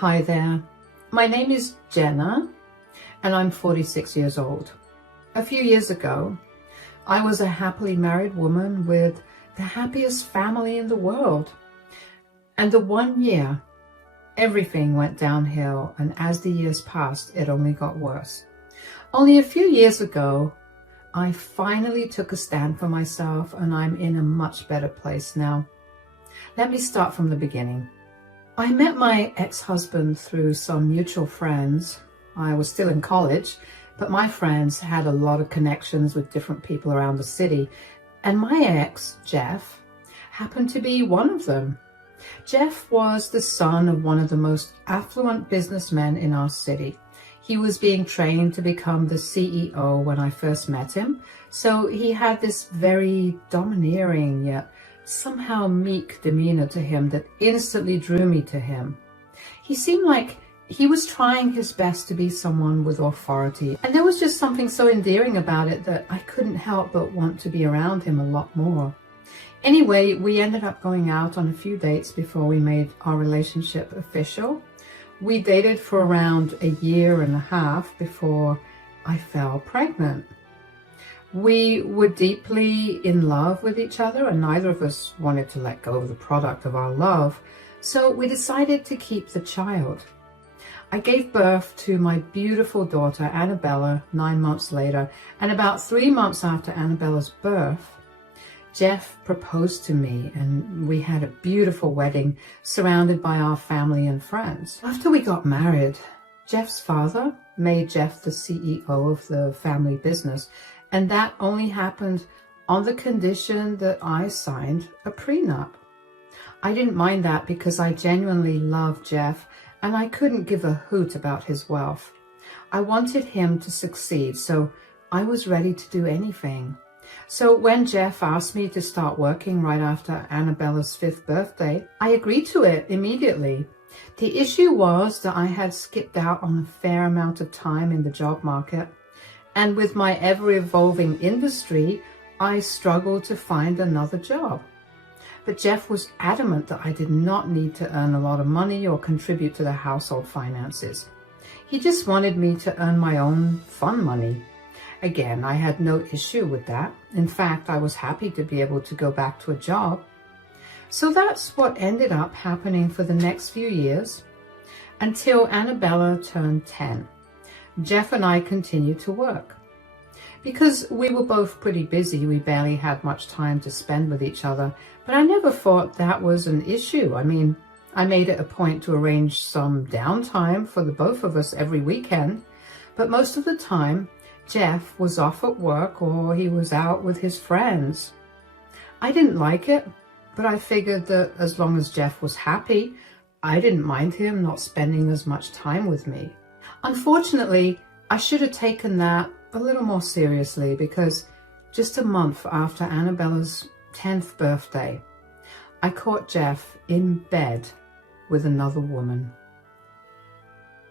Hi there, my name is Jenna and I'm 46 years old. A few years ago, I was a happily married woman with the happiest family in the world. And the 1 year, everything went downhill, and as the years passed, it only got worse. Only a few years ago, I finally took a stand for myself and I'm in a much better place now. Let me start from the beginning. I met my ex-husband through some mutual friends. I was still in college, but my friends had a lot of connections with different people around the city. And my ex, Jeff, happened to be one of them. Jeff was the son of one of the most affluent businessmen in our city. He was being trained to become the CEO when I first met him. So he had this very domineering yet somehow meek demeanor to him that instantly drew me to him. He seemed like he was trying his best to be someone with authority, and there was just something so endearing about it that I couldn't help but want to be around him a lot more. Anyway, we ended up going out on a few dates before we made our relationship official. We dated for around a year and a half before I fell pregnant. We were deeply in love with each other, and neither of us wanted to let go of the product of our love, so we decided to keep the child. I gave birth to my beautiful daughter, Annabella, 9 months later, and about 3 months after Annabella's birth, Jeff proposed to me, and we had a beautiful wedding surrounded by our family and friends. After we got married, Jeff's father made Jeff the CEO of the family business, and that only happened on the condition that I signed a prenup. I didn't mind that because I genuinely loved Jeff and I couldn't give a hoot about his wealth. I wanted him to succeed, so I was ready to do anything. So when Jeff asked me to start working right after Annabella's 5th birthday, I agreed to it immediately. The issue was that I had skipped out on a fair amount of time in the job market. And with my ever-evolving industry, I struggled to find another job. But Jeff was adamant that I did not need to earn a lot of money or contribute to the household finances. He just wanted me to earn my own fun money. Again, I had no issue with that. In fact, I was happy to be able to go back to a job. So that's what ended up happening for the next few years until Annabella turned 10. Jeff and I continued to work. Because we were both pretty busy, we barely had much time to spend with each other, but I never thought that was an issue. I mean, I made it a point to arrange some downtime for the both of us every weekend, but most of the time, Jeff was off at work or he was out with his friends. I didn't like it, but I figured that as long as Jeff was happy, I didn't mind him not spending as much time with me. Unfortunately, I should have taken that a little more seriously because just a month after Annabella's 10th birthday, I caught Jeff in bed with another woman.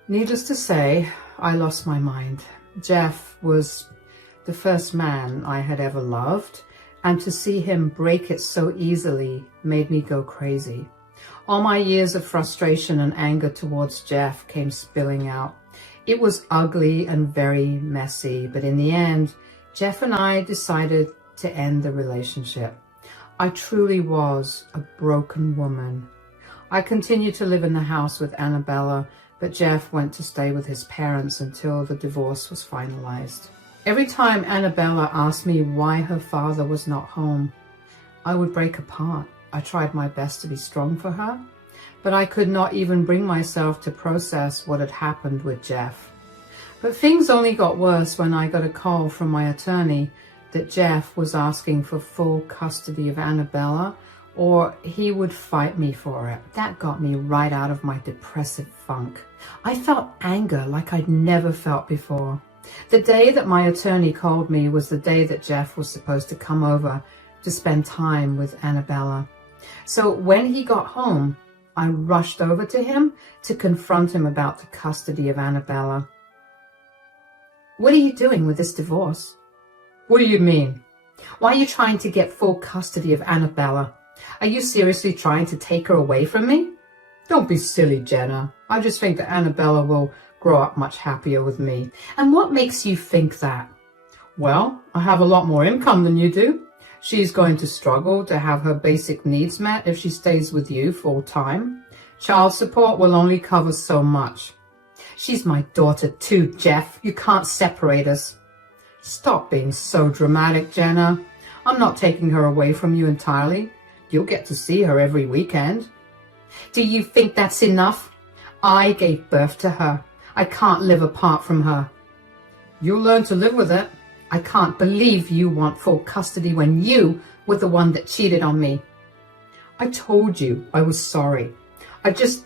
Needless to say, I lost my mind. Jeff was the first man I had ever loved, and to see him break it so easily made me go crazy. All my years of frustration and anger towards Jeff came spilling out. It was ugly and very messy, but in the end, Jeff and I decided to end the relationship. I truly was a broken woman. I continued to live in the house with Annabella, but Jeff went to stay with his parents until the divorce was finalized. Every time Annabella asked me why her father was not home, I would break apart. I tried my best to be strong for her, but I could not even bring myself to process what had happened with Jeff. But things only got worse when I got a call from my attorney that Jeff was asking for full custody of Annabella, or he would fight me for it. That got me right out of my depressive funk. I felt anger like I'd never felt before. The day that my attorney called me was the day that Jeff was supposed to come over to spend time with Annabella. So when he got home, I rushed over to him to confront him about the custody of Annabella. "What are you doing with this divorce?" "What do you mean? Why are you trying to get full custody of Annabella? Are you seriously trying to take her away from me?" Don't be silly, Jenna. I just think that Annabella will grow up much happier with me. And what makes you think that? Well, I have a lot more income than you do. She's going to struggle to have her basic needs met if she stays with you full time. Child support will only cover so much. She's my daughter too, Jeff. You can't separate us. Stop being so dramatic, Jenna. I'm not taking her away from you entirely. You'll get to see her every weekend. Do you think that's enough? I gave birth to her. I can't live apart from her. You'll learn to live with it. I can't believe you want full custody when you were the one that cheated on me. I told you I was sorry. I just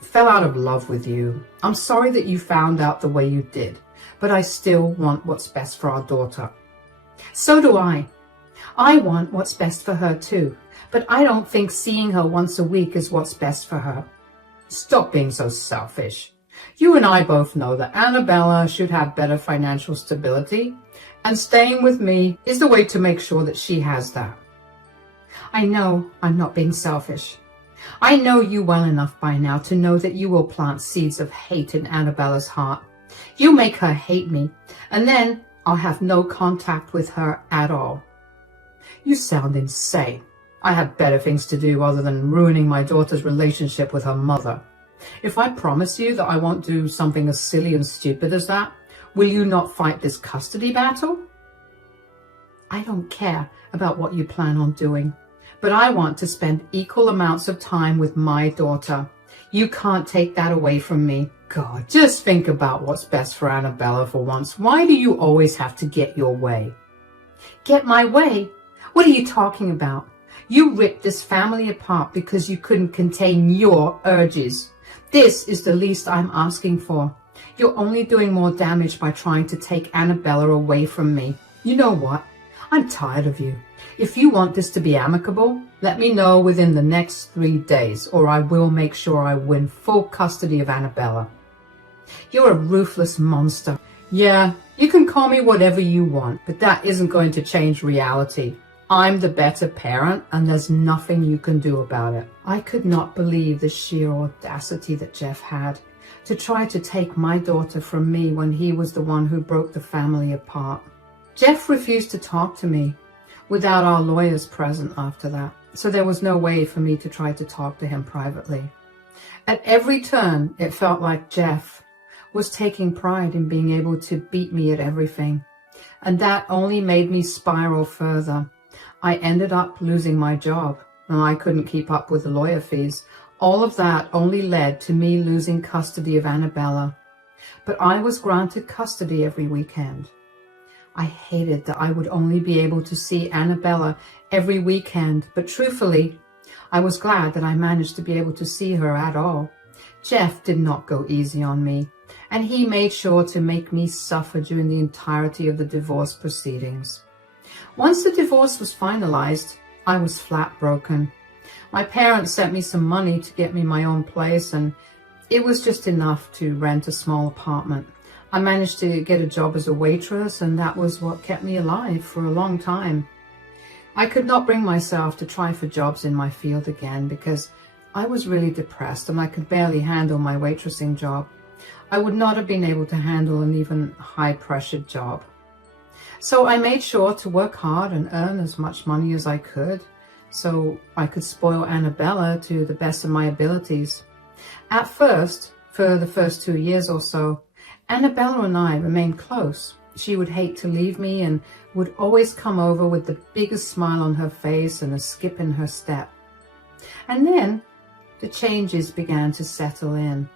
fell out of love with you. I'm sorry that you found out the way you did, but I still want what's best for our daughter. So do I. I want what's best for her too, but I don't think seeing her once a week is what's best for her. Stop being so selfish. You and I both know that Annabella should have better financial stability, and staying with me is the way to make sure that she has that. I know I'm not being selfish. I know you well enough by now to know that you will plant seeds of hate in Annabella's heart. You make her hate me, and then I'll have no contact with her at all. You sound insane. I have better things to do other than ruining my daughter's relationship with her mother. If I promise you that I won't do something as silly and stupid as that, will you not fight this custody battle? I don't care about what you plan on doing, but I want to spend equal amounts of time with my daughter. You can't take that away from me. God, just think about what's best for Annabella for once. Why do you always have to get your way? Get my way? What are you talking about? You ripped this family apart because you couldn't contain your urges. This is the least I'm asking for. You're only doing more damage by trying to take Annabella away from me. You know what? I'm tired of you. If you want this to be amicable, let me know within the next 3 days, or I will make sure I win full custody of Annabella. You're a ruthless monster. Yeah, you can call me whatever you want, but that isn't going to change reality. I'm the better parent, and there's nothing you can do about it. I could not believe the sheer audacity that Jeff had to try to take my daughter from me when he was the one who broke the family apart. Jeff refused to talk to me without our lawyers present after that, so there was no way for me to try to talk to him privately. At every turn, it felt like Jeff was taking pride in being able to beat me at everything, and that only made me spiral further. I ended up losing my job, and I couldn't keep up with the lawyer fees. All of that only led to me losing custody of Annabella, but I was granted custody every weekend. I hated that I would only be able to see Annabella every weekend, but truthfully, I was glad that I managed to be able to see her at all. Jeff did not go easy on me, and he made sure to make me suffer during the entirety of the divorce proceedings. Once the divorce was finalized, I was flat broken. My parents sent me some money to get me my own place, and it was just enough to rent a small apartment. I managed to get a job as a waitress, and that was what kept me alive for a long time. I could not bring myself to try for jobs in my field again because I was really depressed and I could barely handle my waitressing job. I would not have been able to handle an even high-pressured job. So I made sure to work hard and earn as much money as I could so I could spoil Annabella to the best of my abilities. At first, for the first 2 years or so, Annabella and I remained close. She would hate to leave me and would always come over with the biggest smile on her face and a skip in her step. And then the changes began to settle in.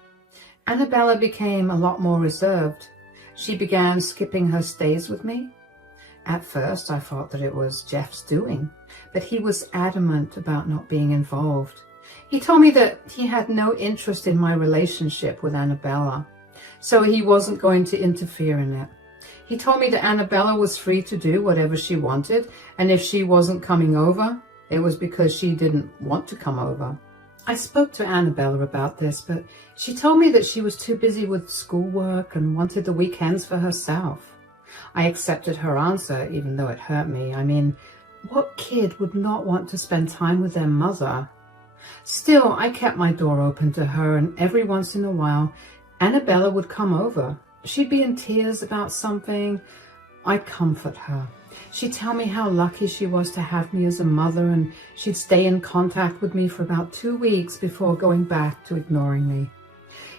Annabella became a lot more reserved. She began skipping her stays with me. At first, I thought that it was Jeff's doing, but he was adamant about not being involved. He told me that he had no interest in my relationship with Annabella, so he wasn't going to interfere in it. He told me that Annabella was free to do whatever she wanted, and if she wasn't coming over, it was because she didn't want to come over. I spoke to Annabella about this, but she told me that she was too busy with schoolwork and wanted the weekends for herself. I accepted her answer, even though it hurt me. I mean, what kid would not want to spend time with their mother? Still, I kept my door open to her, and every once in a while, Annabella would come over. She'd be in tears about something. I'd comfort her. She'd tell me how lucky she was to have me as a mother, and she'd stay in contact with me for about 2 weeks before going back to ignoring me.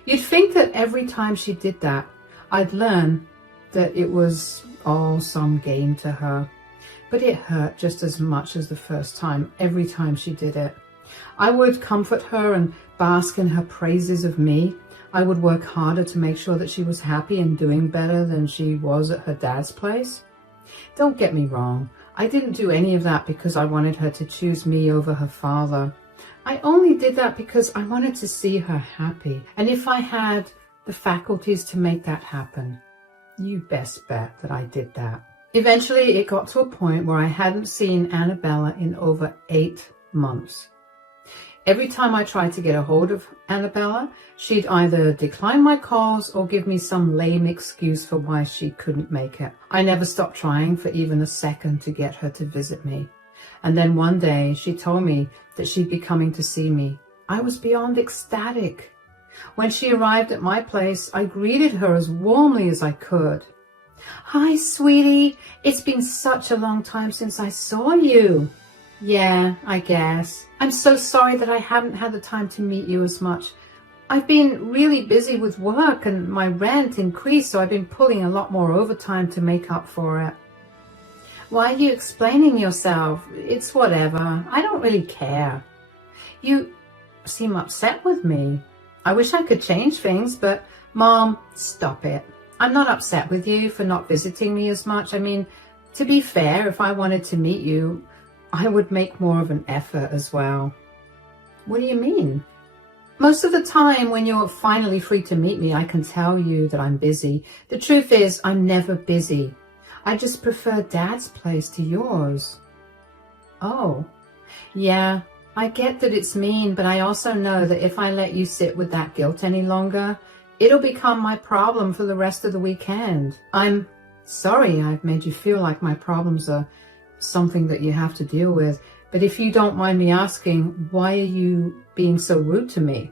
You'd think that every time she did that, I'd learn that it was all some game to her. But it hurt just as much as the first time, every time she did it. I would comfort her and bask in her praises of me. I would work harder to make sure that she was happy and doing better than she was at her dad's place. Don't get me wrong, I didn't do any of that because I wanted her to choose me over her father. I only did that because I wanted to see her happy. And if I had the faculties to make that happen, you best bet that I did that. Eventually, it got to a point where I hadn't seen Annabella in over 8 months. Every time I tried to get a hold of Annabella, she'd either decline my calls or give me some lame excuse for why she couldn't make it. I never stopped trying for even a second to get her to visit me. And then one day, she told me that she'd be coming to see me. I was beyond ecstatic. When she arrived at my place, I greeted her as warmly as I could. "Hi, sweetie. It's been such a long time since I saw you." "Yeah, I guess. I'm so sorry that I haven't had the time to meet you as much. I've been really busy with work and my rent increased, so I've been pulling a lot more overtime to make up for it." "Why are you explaining yourself? It's whatever. I don't really care." "You seem upset with me. I wish I could change things, but Mom, stop it. I'm not upset with you for not visiting me as much. I mean, to be fair, if I wanted to meet you, I would make more of an effort as well." "What do you mean?" "Most of the time when you're finally free to meet me, I can tell you that I'm busy. The truth is, I'm never busy. I just prefer Dad's place to yours." "Oh, yeah, I get that it's mean, but I also know that if I let you sit with that guilt any longer, it'll become my problem for the rest of the weekend. I'm sorry I've made you feel like my problems are something that you have to deal with, but if you don't mind me asking, why are you being so rude to me?"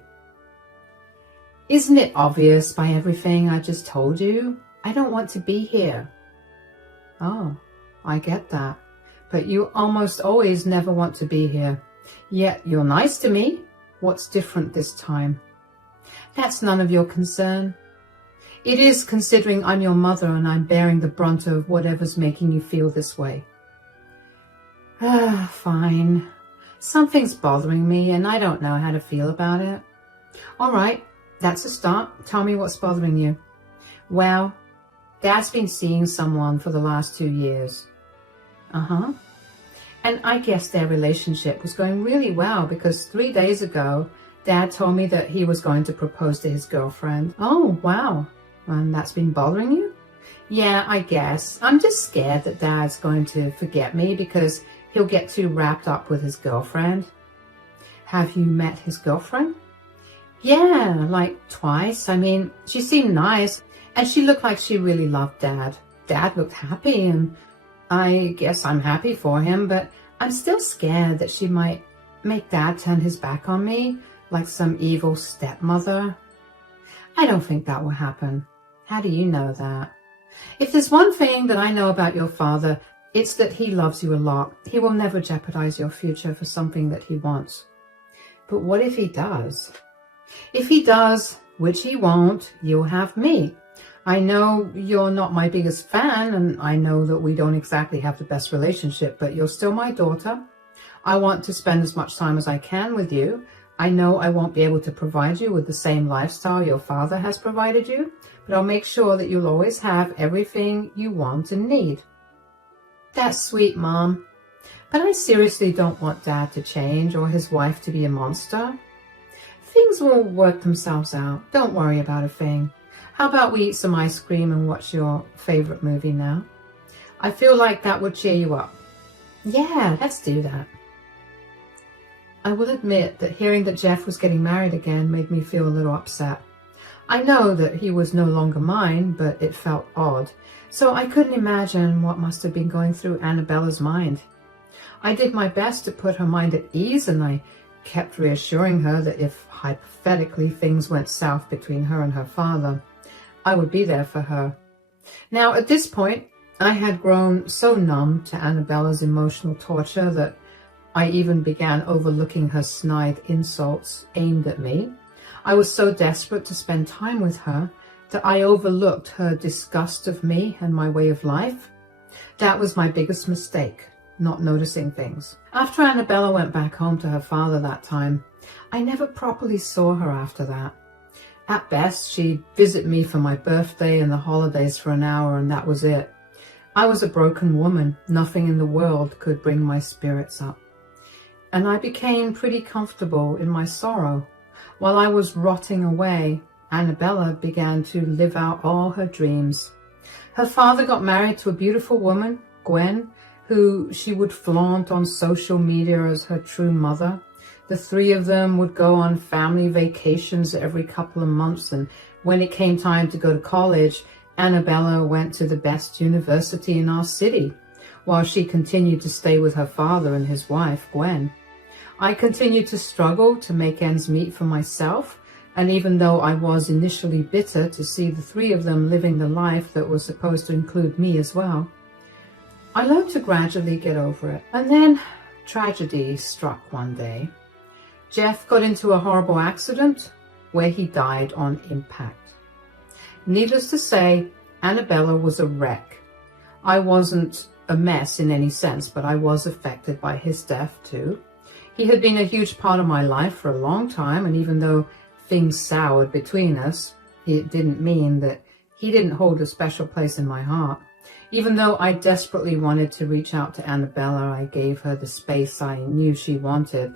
"Isn't it obvious by everything I just told you? I don't want to be here." "Oh, I get that. But you almost always never want to be here. Yet you're nice to me. What's different this time?" "That's none of your concern." "It is, considering I'm your mother and I'm bearing the brunt of whatever's making you feel this way." Fine. Something's bothering me and I don't know how to feel about it." "All right, that's a start. Tell me what's bothering you." "Well, Dad's been seeing someone for the last 2 years. "Uh-huh. And I guess their relationship was going really well because 3 days ago, Dad told me that he was going to propose to his girlfriend." "Oh, wow. And that's been bothering you?" "Yeah, I guess. I'm just scared that Dad's going to forget me because he'll get too wrapped up with his girlfriend." "Have you met his girlfriend?" "Yeah, like twice. I mean, she seemed nice and she looked like she really loved Dad. Dad looked happy and I guess I'm happy for him, but I'm still scared that she might make Dad turn his back on me like some evil stepmother." "I don't think that will happen." "How do you know that?" "If there's one thing that I know about your father, it's that he loves you a lot. He will never jeopardize your future for something that he wants." "But what if he does?" "If he does, which he won't, you'll have me. I know you're not my biggest fan, and I know that we don't exactly have the best relationship, but you're still my daughter. I want to spend as much time as I can with you. I know I won't be able to provide you with the same lifestyle your father has provided you, but I'll make sure that you'll always have everything you want and need." "That's sweet, Mom. But I seriously don't want Dad to change or his wife to be a monster. Things will work themselves out. Don't worry about a thing. How about we eat some ice cream and watch your favorite movie now? I feel like that would cheer you up." "Yeah, let's do that." I will admit that hearing that Jeff was getting married again made me feel a little upset. I know that he was no longer mine, but it felt odd, so I couldn't imagine what must have been going through Annabella's mind. I did my best to put her mind at ease, and I kept reassuring her that if hypothetically things went south between her and her father, I would be there for her. Now, at this point, I had grown so numb to Annabella's emotional torture that I even began overlooking her snide insults aimed at me. I was so desperate to spend time with her that I overlooked her disgust of me and my way of life. That was my biggest mistake, not noticing things. After Annabella went back home to her father that time, I never properly saw her after that. At best, she'd visit me for my birthday and the holidays for an hour, and that was it. I was a broken woman. Nothing in the world could bring my spirits up. And I became pretty comfortable in my sorrow. While I was rotting away, Annabella began to live out all her dreams. Her father got married to a beautiful woman, Gwen, who she would flaunt on social media as her true mother. The three of them would go on family vacations every couple of months, and when it came time to go to college, Annabella went to the best university in our city, while she continued to stay with her father and his wife, Gwen. I continued to struggle to make ends meet for myself, and even though I was initially bitter to see the three of them living the life that was supposed to include me as well, I learned to gradually get over it. And then tragedy struck one day. Jeff got into a horrible accident where he died on impact. Needless to say, Annabella was a wreck. I wasn't a mess in any sense, but I was affected by his death too. He had been a huge part of my life for a long time, and even though things soured between us, it didn't mean that he didn't hold a special place in my heart. Even though I desperately wanted to reach out to Annabella, I gave her the space I knew she wanted.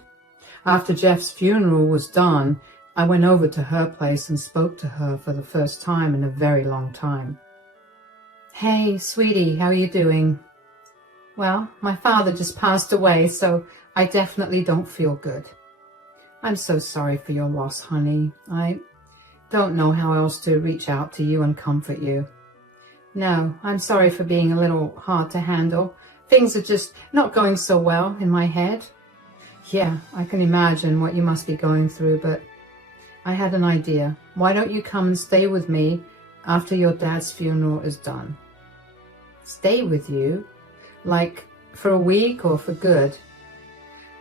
After Jeff's funeral was done, I went over to her place and spoke to her for the first time in a very long time. "Hey, sweetie, how are you doing?" "Well, my father just passed away, so I definitely don't feel good." "I'm so sorry for your loss, honey. I don't know how else to reach out to you and comfort you." "No, I'm sorry for being a little hard to handle. Things are just not going so well in my head." "Yeah, I can imagine what you must be going through, but I had an idea. Why don't you come and stay with me after your dad's funeral is done?" "Stay with you? Like for a week or for good?"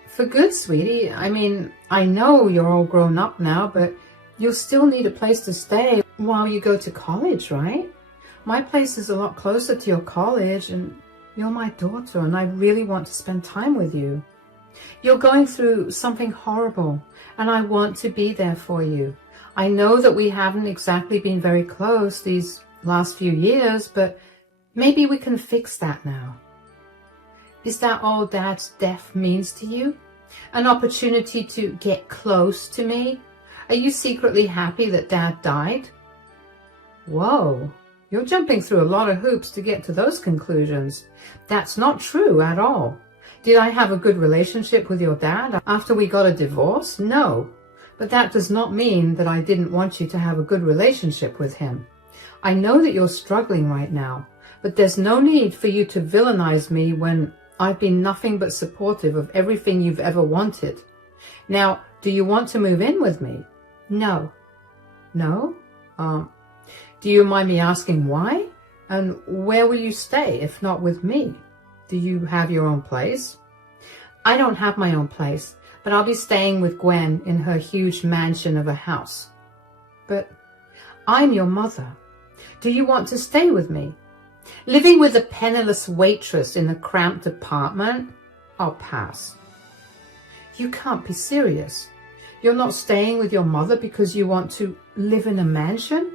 "For good, sweetie. I mean, I know you're all grown up now, but you'll still need a place to stay while you go to college, right? My place is a lot closer to your college, and you're my daughter, and I really want to spend time with you. You're going through something horrible, and I want to be there for you. I know that we haven't exactly been very close these last few years, but maybe we can fix that now." "Is that all Dad's death means to you? An opportunity to get close to me? Are you secretly happy that Dad died?" "Whoa, you're jumping through a lot of hoops to get to those conclusions. That's not true at all. Did I have a good relationship with your dad after we got a divorce? No. But that does not mean that I didn't want you to have a good relationship with him. I know that you're struggling right now, but there's no need for you to villainize me when I've been nothing but supportive of everything you've ever wanted. Now, do you want to move in with me?" "No." "No? Do you mind me asking why? And where will you stay if not with me? Do you have your own place?" "I don't have my own place, but I'll be staying with Gwen in her huge mansion of a house." "But I'm your mother. Do you want to stay with me? Living with a penniless waitress in a cramped apartment? I'll pass." "You can't be serious. You're not staying with your mother because you want to live in a mansion?"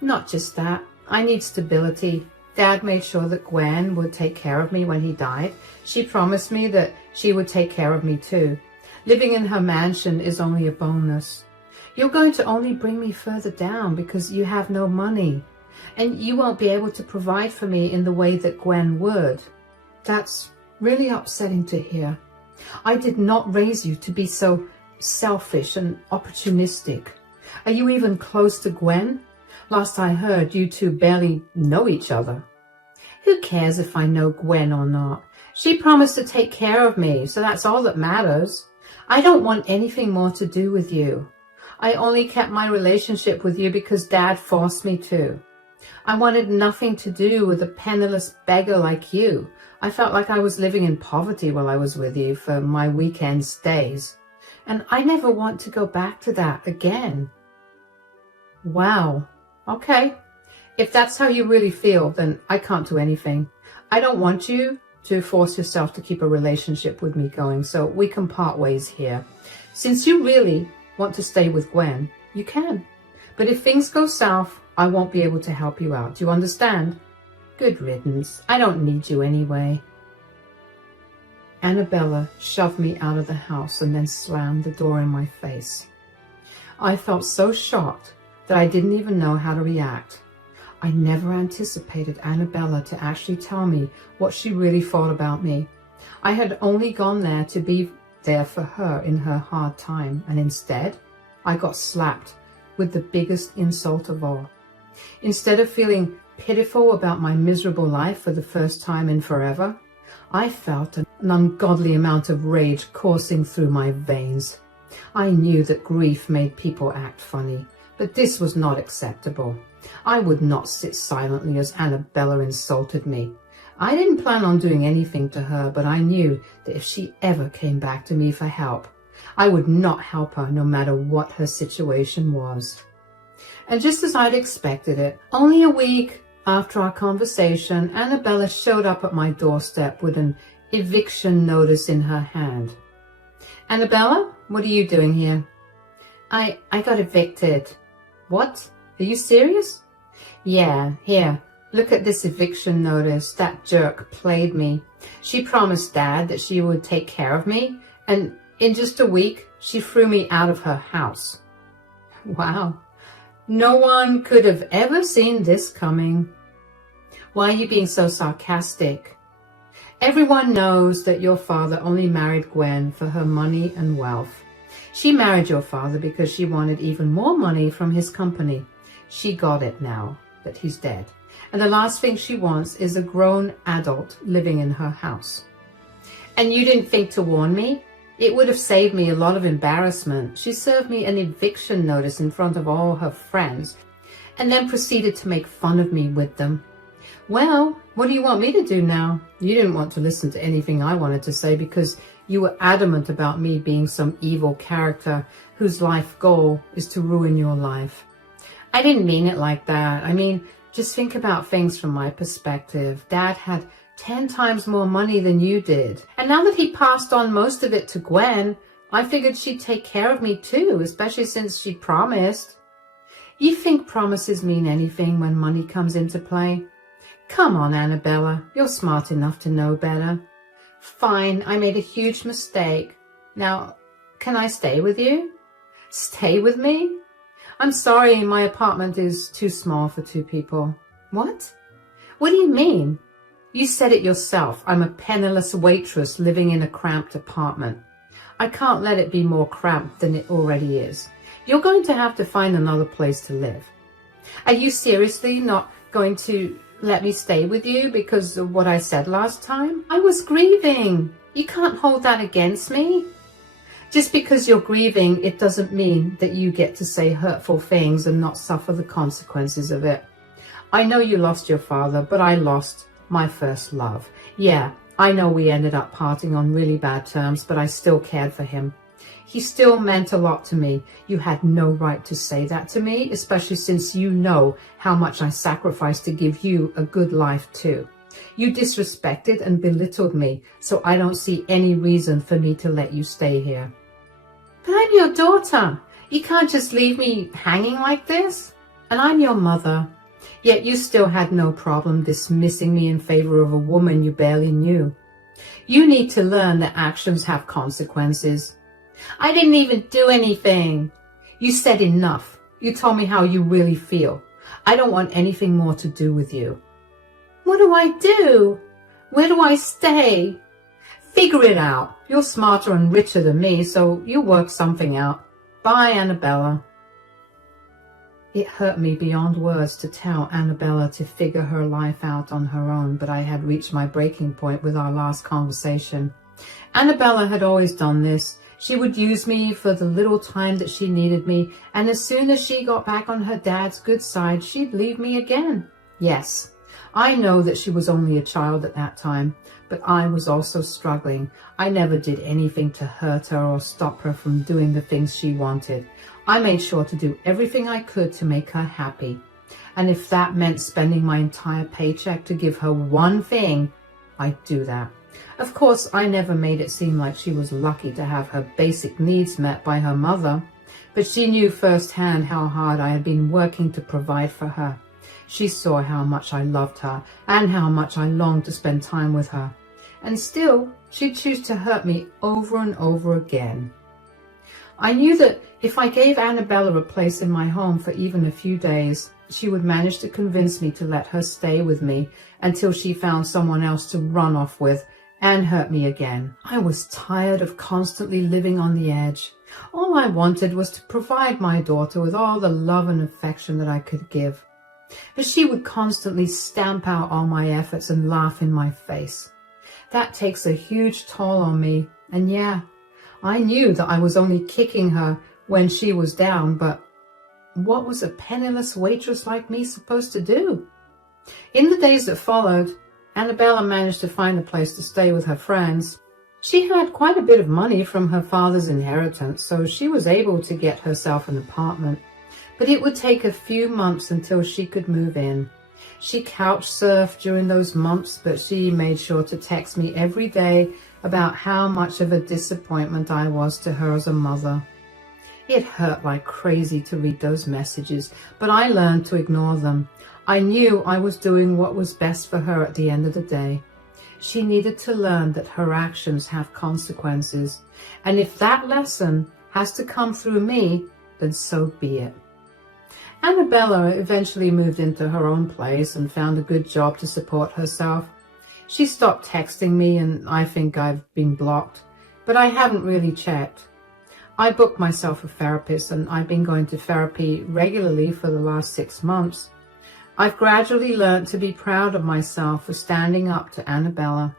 "Not just that. I need stability. Dad made sure that Gwen would take care of me when he died. She promised me that she would take care of me too. Living in her mansion is only a bonus. You're going to only bring me further down because you have no money, and you won't be able to provide for me in the way that Gwen would. That's really upsetting to hear. I did not raise you to be so selfish and opportunistic. Are you even close to Gwen? Last I heard, you two barely know each other." "Who cares if I know Gwen or not? She promised to take care of me, so that's all that matters. I don't want anything more to do with you. I only kept my relationship with you because Dad forced me to. I wanted nothing to do with a penniless beggar like you. I felt like I was living in poverty while I was with you for my weekend stays. And I never want to go back to that again. Wow. Okay. If that's how you really feel, then I can't do anything. I don't want you to force yourself to keep a relationship with me going, so we can part ways here. Since you really want to stay with Gwen, you can. But if things go south, I won't be able to help you out. Do you understand? Good riddance. I don't need you anyway. Annabella shoved me out of the house and then slammed the door in my face. I felt so shocked that I didn't even know how to react. I never anticipated Annabella to actually tell me what she really thought about me. I had only gone there to be there for her in her hard time, and instead, I got slapped with the biggest insult of all. Instead of feeling pitiful about my miserable life for the first time in forever, I felt an ungodly amount of rage coursing through my veins. I knew that grief made people act funny, but this was not acceptable. I would not sit silently as Annabella insulted me. I didn't plan on doing anything to her, but I knew that if she ever came back to me for help, I would not help her no matter what her situation was. And just as I'd expected it, only a week after our conversation, Annabella showed up at my doorstep with an eviction notice in her hand. Annabella, what are you doing here? I got evicted. What? Are you serious? Yeah, here, look at this eviction notice. That jerk played me. She promised Dad that she would take care of me, and in just a week, she threw me out of her house. Wow. No one could have ever seen this coming. Why are you being so sarcastic? Everyone knows that your father only married Gwen for her money and wealth. She married your father because she wanted even more money from his company. She got it now that he's dead. And the last thing she wants is a grown adult living in her house. And you didn't think to warn me? It would have saved me a lot of embarrassment. She served me an eviction notice in front of all her friends and then proceeded to make fun of me with them. Well, what do you want me to do now? You didn't want to listen to anything I wanted to say because you were adamant about me being some evil character whose life goal is to ruin your life. I didn't mean it like that. I mean, just think about things from my perspective. Dad had 10 times more money than you did. And now that he passed on most of it to Gwen, I figured she'd take care of me too, especially since she promised. You think promises mean anything when money comes into play? Come on, Annabella, you're smart enough to know better. Fine, I made a huge mistake. Now, can I stay with you? Stay with me? I'm sorry, my apartment is too small for 2 people. What? What do you mean? You said it yourself. I'm a penniless waitress living in a cramped apartment. I can't let it be more cramped than it already is. You're going to have to find another place to live. Are you seriously not going to let me stay with you because of what I said last time? I was grieving. You can't hold that against me. Just because you're grieving, it doesn't mean that you get to say hurtful things and not suffer the consequences of it. I know you lost your father, but I lost my first love. Yeah, I know we ended up parting on really bad terms, but I still cared for him. He still meant a lot to me. You had no right to say that to me, especially since you know how much I sacrificed to give you a good life too. You disrespected and belittled me, so I don't see any reason for me to let you stay here. But I'm your daughter. You can't just leave me hanging like this. And I'm your mother. Yet you still had no problem dismissing me in favor of a woman you barely knew. You need to learn that actions have consequences. I didn't even do anything. You said enough. You told me how you really feel. I don't want anything more to do with you. What do I do? Where do I stay? Figure it out. You're smarter and richer than me, so you work something out. Bye, Annabella. It hurt me beyond words to tell Annabella to figure her life out on her own, but I had reached my breaking point with our last conversation. Annabella had always done this. She would use me for the little time that she needed me, and as soon as she got back on her dad's good side, she'd leave me again. Yes, I know that she was only a child at that time, but I was also struggling. I never did anything to hurt her or stop her from doing the things she wanted. I made sure to do everything I could to make her happy. And if that meant spending my entire paycheck to give her one thing, I'd do that. Of course, I never made it seem like she was lucky to have her basic needs met by her mother, but she knew firsthand how hard I had been working to provide for her. She saw how much I loved her and how much I longed to spend time with her. And still, she'd choose to hurt me over and over again. I knew that if I gave Annabella a place in my home for even a few days, she would manage to convince me to let her stay with me until she found someone else to run off with and hurt me again. I was tired of constantly living on the edge. All I wanted was to provide my daughter with all the love and affection that I could give. But she would constantly stamp out all my efforts and laugh in my face. That takes a huge toll on me, and yeah, I knew that I was only kicking her when she was down, but what was a penniless waitress like me supposed to do? In the days that followed, Annabella managed to find a place to stay with her friends. She had quite a bit of money from her father's inheritance, so she was able to get herself an apartment. But it would take a few months until she could move in. She couch surfed during those months, but she made sure to text me every day about how much of a disappointment I was to her as a mother. It hurt like crazy to read those messages, but I learned to ignore them. I knew I was doing what was best for her at the end of the day. She needed to learn that her actions have consequences, and if that lesson has to come through me, then so be it. Annabella eventually moved into her own place and found a good job to support herself. She stopped texting me, and I think I've been blocked, but I haven't really checked. I booked myself a therapist, and I've been going to therapy regularly for the last 6 months. I've gradually learned to be proud of myself for standing up to Annabella.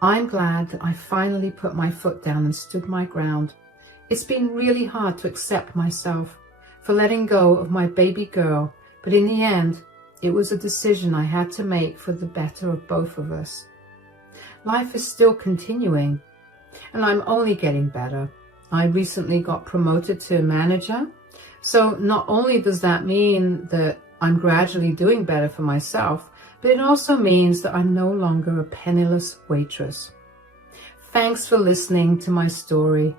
I'm glad that I finally put my foot down and stood my ground. It's been really hard to accept myself for letting go of my baby girl, but in the end, it was a decision I had to make for the better of both of us. Life is still continuing, and I'm only getting better. I recently got promoted to manager, so not only does that mean that I'm gradually doing better for myself, but it also means that I'm no longer a penniless waitress. Thanks for listening to my story.